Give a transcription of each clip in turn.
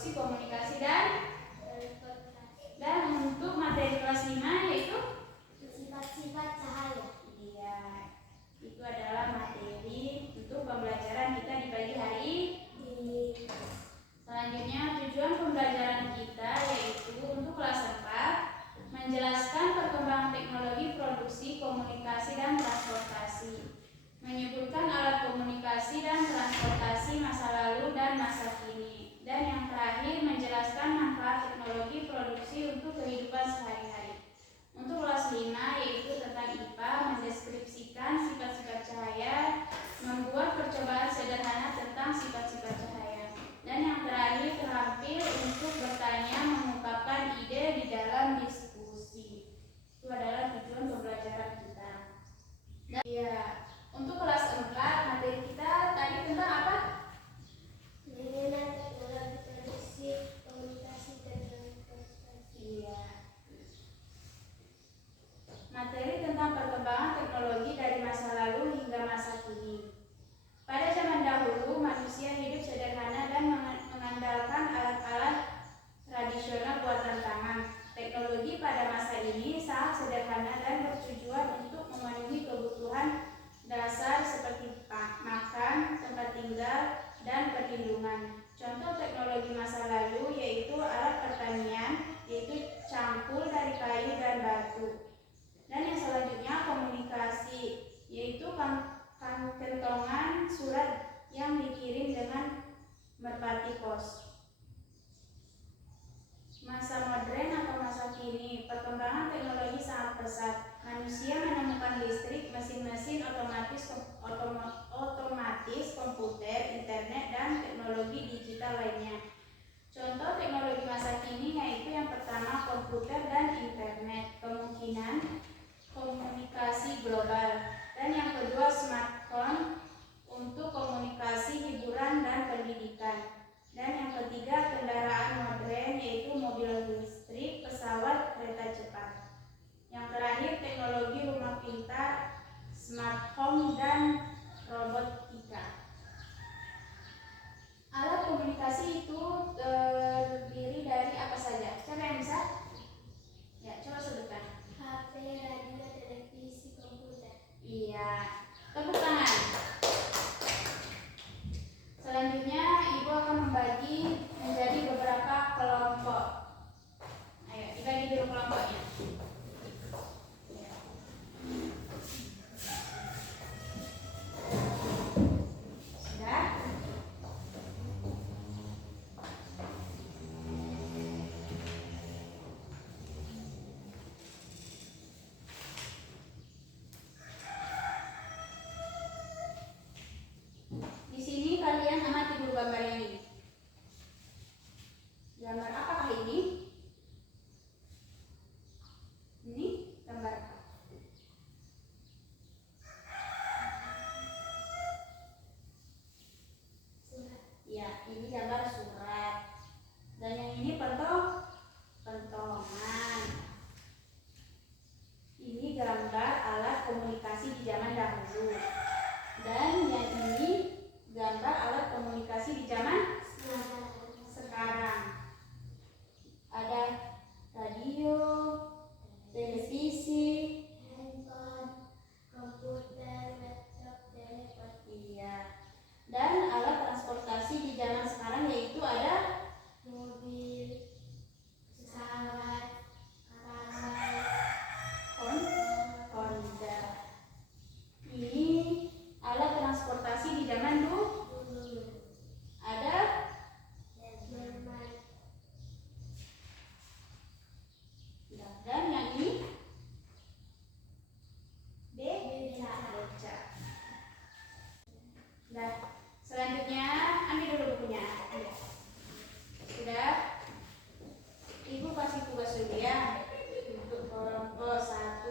produksi, komunikasi, dan untuk materi kelas 5 yaitu sifat-sifat cahaya. Iya, itu adalah materi untuk pembelajaran kita di pagi hari ini. Selanjutnya tujuan pembelajaran kita yaitu untuk kelas 4 menjelaskan perkembangan teknologi produksi, komunikasi, dan transportasi, menyebutkan alat komunikasi dan transportasi masa lalu dan masa kini, dan yang terakhir menjelaskan manfaat teknologi produksi untuk kehidupan sehari-hari. Untuk kelas 5 yaitu tentang IPA, mendeskripsikan sifat-sifat cahaya, membuat percobaan sederhana tentang sifat-sifat cahaya, dan yang terakhir terampil untuk bertanya, mengungkapkan ide di dalam diskusi. Itu adalah tujuan pembelajaran kita. Dan ya, untuk kelas 4 materi kita tadi tentang apa? Mengenal teknologi produksi, komunikasi, dan transportasi. Iya. Materi tentang perkembangan teknologi dari masa lalu hingga masa kini. Pada zaman dahulu, manusia hidup sederhana dan mengandalkan alat-alat tradisional buatan tangan. Teknologi pada masa ini sangat sederhana dan bertujuan untuk memenuhi kebutuhan dasar seperti makan, tempat tinggal, dan perlindungan. Contoh teknologi masa lalu yaitu alat pertanian, yaitu cangkul dari kayu dan batu. Dan yang selanjutnya komunikasi, yaitu kentongan surat yang dikirim dengan merpati pos. Masa modern atau masa kini, perkembangan teknologi sangat pesat. Manusia menemukan listrik, mesin-mesin otomatis, komputer, internet, dan teknologi digital lainnya. Contoh teknologi masa kini yaitu yang pertama komputer dan internet, kemungkinan komunikasi global, dan yang kedua smartphone untuk komunikasi, hiburan, dan pendidikan, dan yang ketiga kendaraan modern yaitu mobil listrik, pesawat, kereta cepat, yang terakhir teknologi rumah pintar, smart home, dan robotika. Alat komunikasi itu terdiri dari apa saja? Siapa yang bisa? Ya, coba sebutkan. HP, radio, televisi, komputer. Iya, tepuk tangan. Selanjutnya Ibu akan membagi menjadi beberapa kelompok. Ayo, dibagi dulu kelompoknya. Ya. Sudah? Di sini kalian amati dulu gambar ini. Gambar apakah ini? Ini gambar apa? Surat. Ya, ini gambar surat. Dan yang ini pentongan. Ini gambar alat komunikasi di zaman dahulu. Dan yang ini gambar alat komunikasi di zaman sekarang. Ada radio, televisi, Handphone, komputer, laptop, telepon. iya. Dan alat transportasi di zaman sekarang yaitu ada Mobil, pesawat, kapal, Honda. Ini alat transportasi di zaman dulu. Ada Jerman, dan yang ini beca. beca. Nah, selanjutnya ambil dulu bukunya. Ambil. Sudah? Ibu kasih tugas dulu ya untuk kelompok 1.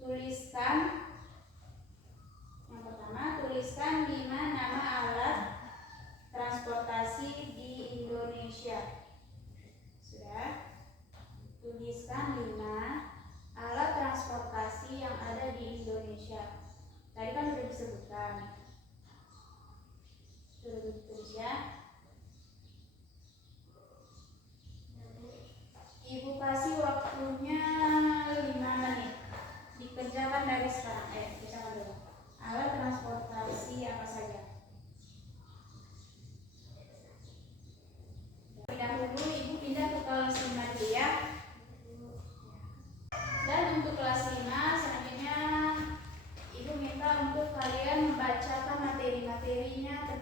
Tuliskan yang pertama, tuliskan 5 nama alat transportasi di Indonesia. Sudah? Tuliskan 5 alat transportasi yang ada di Indonesia. Tadi kan sudah disebutkan. Sudah ditulis ya.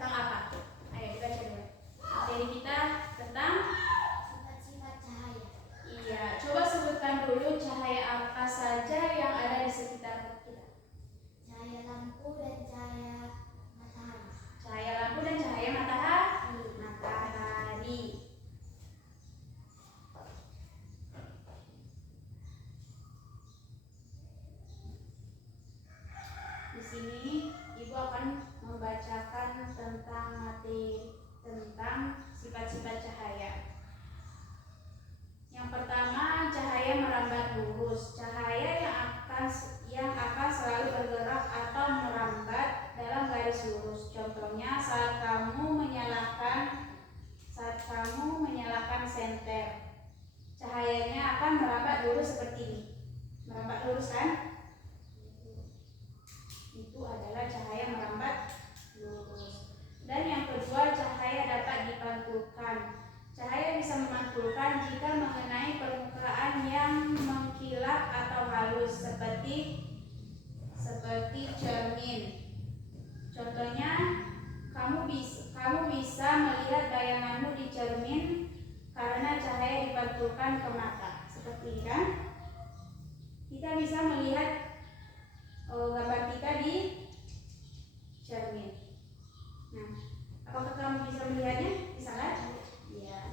tentang apa? Ayo dibaca dulu. Materi kita tentang Sifat-sifat cahaya. iya. Coba sebutkan dulu cahaya apa saja yang ada di sekitar kita. Cahaya lampu dan cahaya matahari. Cahaya lampu dan cahaya matahari. Matahari. Di sini Ibu akan membacakan tentang materi tentang sifat-sifat cahaya. Yang pertama, cahaya merambat lurus. Cahaya yang akan selalu bergerak atau merambat dalam garis lurus. Contohnya saat kamu menyalakan senter, cahayanya akan merambat lurus seperti ini. Merambat lurus kan? Itu adalah cahaya merambat lurus. Dan yang kedua, cahaya dapat dipantulkan. Cahaya bisa memantulkan jika mengenai permukaan yang mengkilap atau halus seperti cermin. Contohnya, kamu bisa melihat bayanganmu di cermin karena cahaya dipantulkan ke mata. Seperti ini kan? Kita bisa melihat gambar kita di cermin. Nah, apakah kamu bisa melihatnya? Bisa kan? Iya.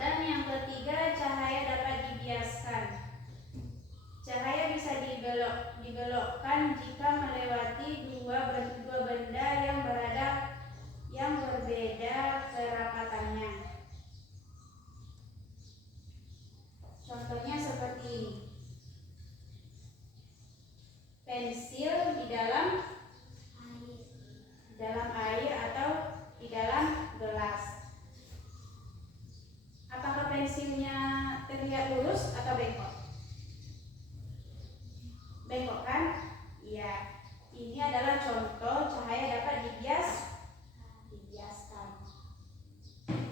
Dan yang ketiga, cahaya dapat dibiaskan. Cahaya bisa dibelokkan jika melewati dua benda yang berbeda kerapatannya. Contohnya seperti ini. Pensil di dalam air atau di dalam gelas. Apakah pensilnya terlihat lurus atau bengkok? Bengkok kan? Iya. Ini adalah contoh cahaya dapat dibiaskan.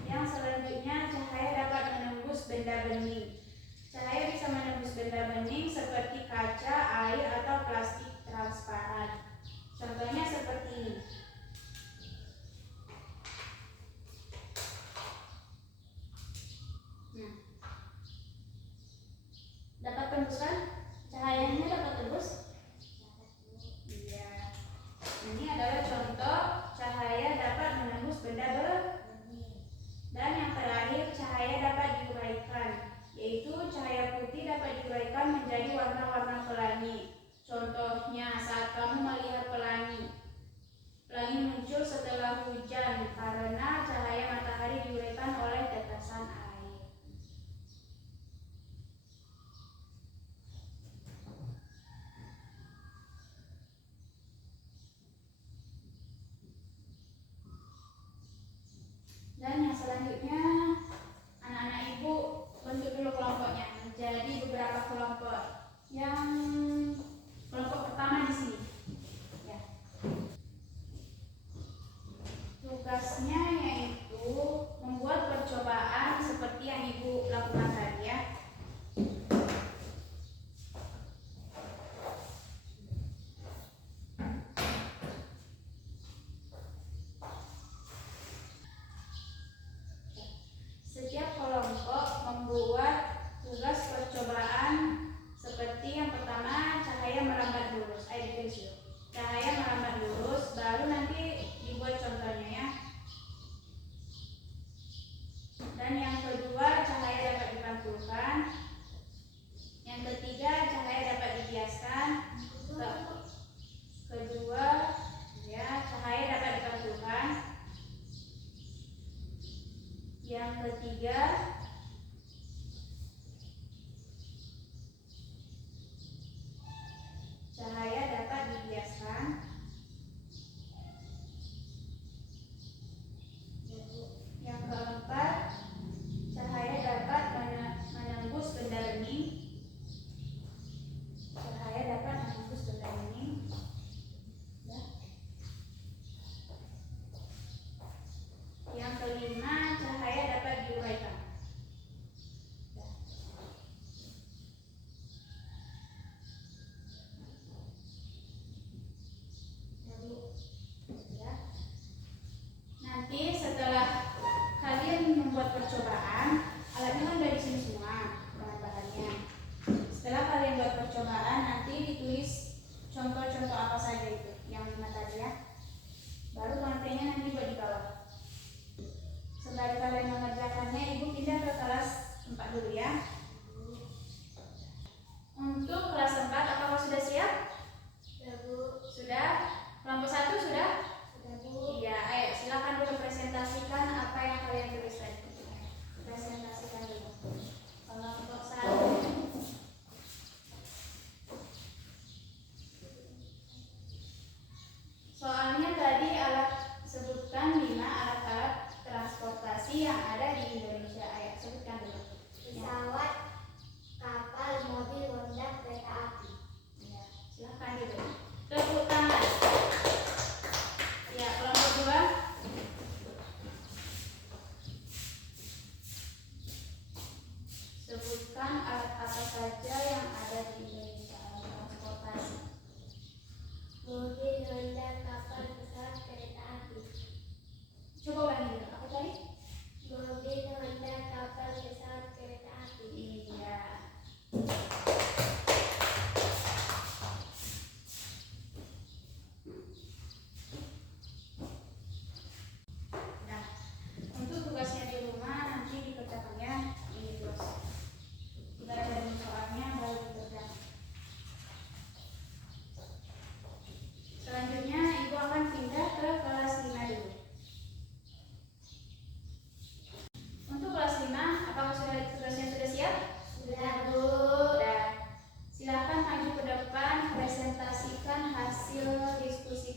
Yang selanjutnya, cahaya dapat menembus benda bening. Cahaya bisa menembus benda bening seperti kaca, air, atau plastik transparan. Contohnya seperti ini. Nah, dapat tembus kan? Cahayanya dapat tembus? Iya. Ini adalah contoh cahaya dapat menembus benda bening. Dan yang terakhir, cahaya dapat diuraikan, yaitu cahaya putih dapat diuraikan menjadi warna-warna pelangi. Contohnya saat kamu melihat pelangi muncul setelah hujan karena cahaya matahari diuraikan oleh tetesan air. Dan yang selanjutnya, anak-anak ibu bentuk dulu kelompoknya menjadi beberapa kelompok. Yang kelompok pertama di sini. Ya. Tugasnya yaitu membuat percobaan seperti yang ibu lakukan tadi ya. Setiap kelompok membuat tugas percobaan seperti yang pertama, cahaya merambat lurus. Cahaya merambat lurus, baru nanti dibuat contohnya ya. Dan yang kedua, cahaya dapat dipantulkan. Yang ketiga, cahaya dapat dibiaskan. Kedua, ya, cahaya dapat dipantulkan. Yang ketiga, cahaya dapat dibiaskan. Yang keempat, cahaya dapat menembus benda bening. Cahaya dapat menembus benda bening. Ya. Yang kelima, cahaya dapat diuraikan.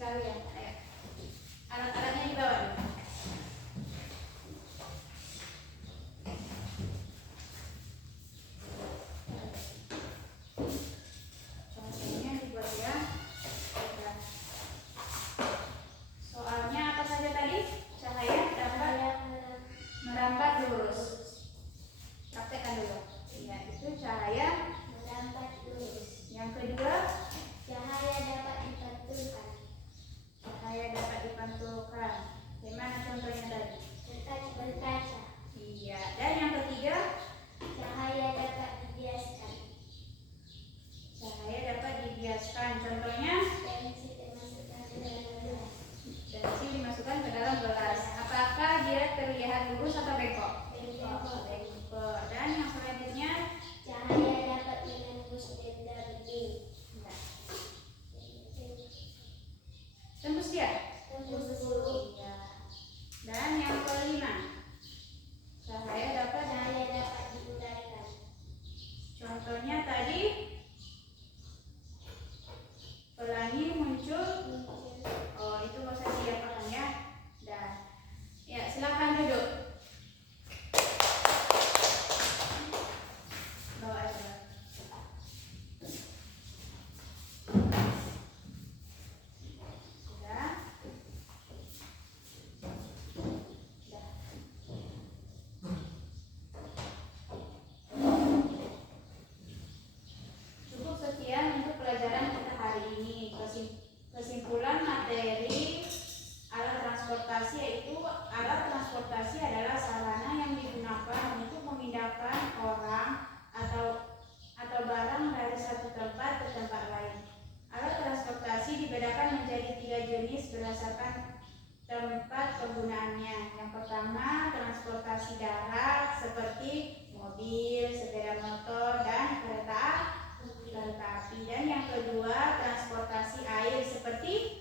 sekalian. Ayo. Alat-alatnya dibawa dulu. Contohnya dibuat ya. Nah, soalnya apa saja tadi? Cahaya dapat merambat lurus. Praktekkan dulu. Ya, itu cahaya merambat lurus. yang kedua, Cahaya dapat dipantulkan. cahaya dapat dipantulkan. Gimana contohnya tadi? Berkaca. Iya. Dan yang ketiga, Cahaya dapat dibiaskan. cahaya dapat dibiaskan. Contohnya, Pensil dimasukkan ke dalam gelas. pensil dimasukkan ke dalam gelas. Apakah dia terlihat lurus atau bengkok? Bengkok. Bengkok. Dan yang selanjutnya, Cahaya dapat menembus benda bening. tembus dia. Tembus bulu. Iya. Dan yang kelima, cahaya dapat. Cahaya dapat dihindarkan. Contohnya tadi, pelangi muncul. Oh, itu nggak usah diapakan ya. Dah. Ya, silakan duduk. Bawa aja. Sudah. Dah. Cukup sekian untuk pelajaran kita hari ini. Kesimpulan materi alat transportasi yaitu alat transportasi adalah sarana yang digunakan untuk memindahkan orang atau barang dari satu tempat ke tempat lain. Alat transportasi dibedakan menjadi 3 jenis berdasarkan tempat penggunaannya. Yang pertama, transportasi darat seperti mobil, sepeda motor, dan kereta api. Dan yang kedua, transportasi air seperti